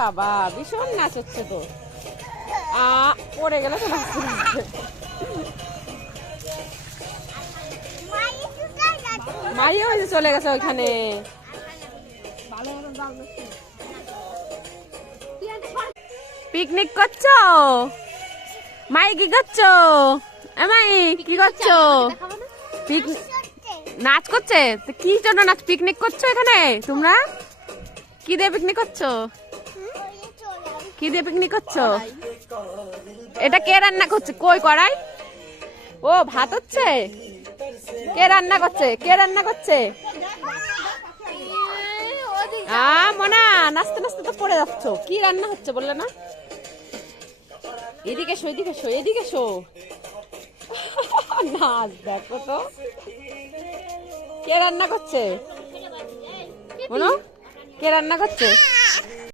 বাবা ভীষণ নাচ হচ্ছে তো। পড়ে গেলে তো নাচতে নাচতে। মাইও চলে গেছে ওইখানে। পিকনিক করছো? মাই কি করছো? মাই কি করছো? পিকনিক নাচ করছে? কি জন্য নাচ? পিকনিক করছো এখানে তোমরা? কি দিয়ে পিকনিক করছো? কি দিয়ে পিকনিক করছো? এটা কে রান্না করছে? কই কড়াই? ও ভাত হচ্ছে। কে রান্না করছে? কে রান্না করছে? মনা নাচতে নাচতে তো পড়ে যাচ্ছ। কি রান্না হচ্ছে বললে না? এদিকে শো, এদিকে শো, এদিকে শো। নাচ দেখো তো। কে রান্না করছে? কে রান্না করছে?